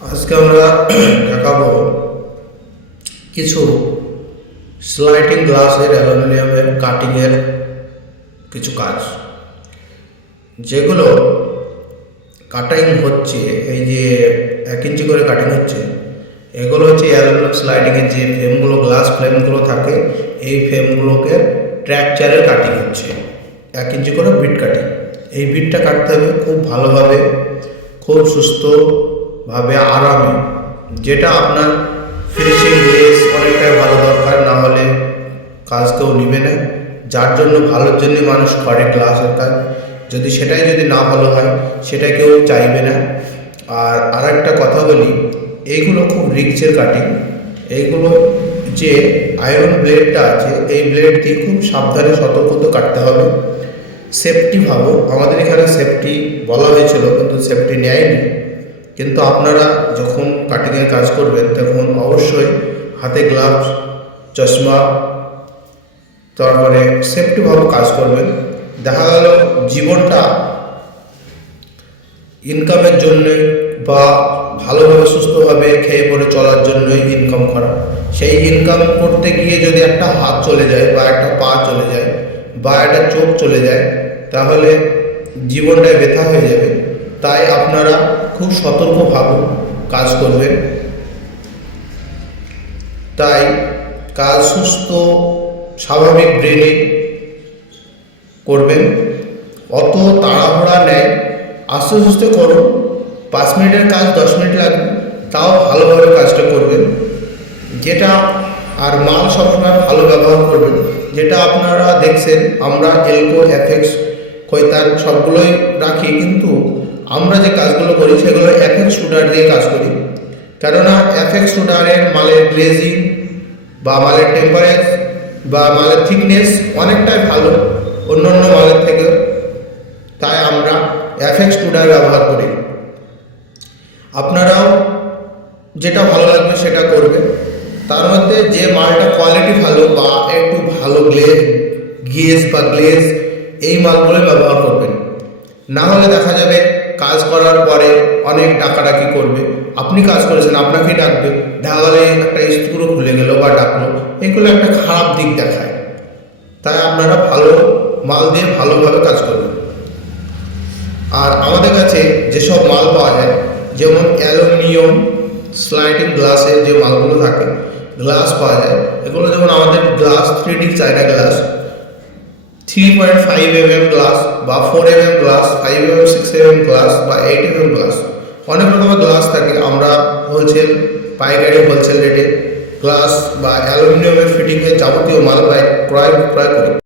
আজকে আমরা দেখাবো কিছু স্লাইডিং গ্লাসের অ্যালুমিনিয়ামের কাটিংয়ের কিছু কাজ, যেগুলো কাটিং হচ্ছে। এই যে 1 ইঞ্চি করে কাটিং হচ্ছে, এগুলো হচ্ছে অ্যালুমিনিয়াম স্লাইডিংয়ের যে ফ্রেমগুলো, গ্লাস ফ্রেমগুলো থাকে, এই ফ্রেমগুলোকে ট্র্যাকচারের কাটিং হচ্ছে। 1 ইঞ্চি করে বিট কাটিং। এই বিটটা কাটতে হবে খুব ভালোভাবে, খুব সুস্থভাবে, আরামে, যেটা আপনার ফিনিশিং গ্লেজ অনেকটাই ভালো দরকার, না হলে কাজ কেউ নিবে না। যার জন্য ভালোর জন্য মানুষ করে গ্লাসের কাজ, যদি না ভালো হয় সেটা কেউ চাইবে না। আর আরেকটা কথা বলি, এইগুলো খুব রিস্কের কাটিং। এইগুলো যে আয়রন ব্লেডটা আছে, এই ব্লেড দিয়ে খুব সাবধানে সতর্কতা কাটতে হবে। সেফটি ভাবো, আমাদের এখানে সেফটি বলা হয়েছিল কিন্তু সেফটি নেয়নি। কিন্তু আপনারা যখন কাটিংয়ের কাজ করবেন তখন অবশ্যই হাতে গ্লাভস, চশমা, তারপরে সেফটিভাবে কাজ করবেন। দেখা গেল জীবনটা ইনকামের জন্যে বা ভালোভাবে সুস্থভাবে খেয়ে পরে চলার জন্যই ইনকাম করা। সেই ইনকাম করতে গিয়ে যদি একটা হাত চলে যায় বা একটা পা চলে যায় বা একটা চোখ চলে যায়, তাহলে জীবনটাই ব্যথা হয়ে যাবে। তাই আপনারা খুব সতর্কভাবে কাজ করবেন। তাই কাজ সুস্থ স্বাভাবিক ব্রেনে করবেন। অত তাড়াহুড়া নেয়, আস্তে আস্তে করুন। 5 মিনিটের কাজ 10 মিনিট লাগবে, তাও ভালোভাবে কাজটা করবেন। যেটা আর মাল সবসময় ভালো ব্যবহার করবেন। যেটা আপনারা দেখছেন, আমরা এলকো, এফএক্স, কৈতান সবগুলোই রাখি, কিন্তু আমরা যে কাজগুলো করি সেগুলো এফএক্স শুটার দিয়ে কাজ করি। কেননা এফএক্স শুটারের মালের গ্লেজিং বা মালের টেম্পারেচার বা মালের থিকনেস অনেকটাই ভালো অন্য মালের থেকে। তাই আমরা এফএক্স শুটার ব্যবহার করি। আপনারাও যেটা ভালো লাগবে সেটা করবেন। তার মধ্যে যে মালটা কোয়ালিটি ভালো বা একটু ভালো গেজ বা গ্লেজ, এই মালগুলো ব্যবহার করবেন। না হলে দেখা যাবে কাজ করার পরে অনেক ডাকাডাকি করবে। আপনি কাজ করেছেন, আপনাকেই ডাকবে, দেখা গেলে একটা স্ক্রু খুলে গেল বা ডাকলো, এগুলো একটা খারাপ দিক দেখায়। তাই আপনারা ভালো মাল দিয়ে ভালোভাবে কাজ করবেন। আর আমাদের কাছে যেসব মাল পাওয়া যায়, যেমন অ্যালুমিনিয়াম স্লাইডিং গ্লাসের যে মালগুলো থাকে, গ্লাস পাওয়া যায়। এগুলো যেমন আমাদের glass 3D China glass, 3.5 mm glass বা 4 mm glass, 5 mm 6 mm glass বা 8 mm গ্লাস, অনেক রকমের গ্লাস থাকে। আমরা হোলসেল, পাইকারি, হোলসেল রেটে গ্লাস বা অ্যালুমিনিয়ামের ফিটিংয়ের যাবতীয় মাল ক্রয় করি।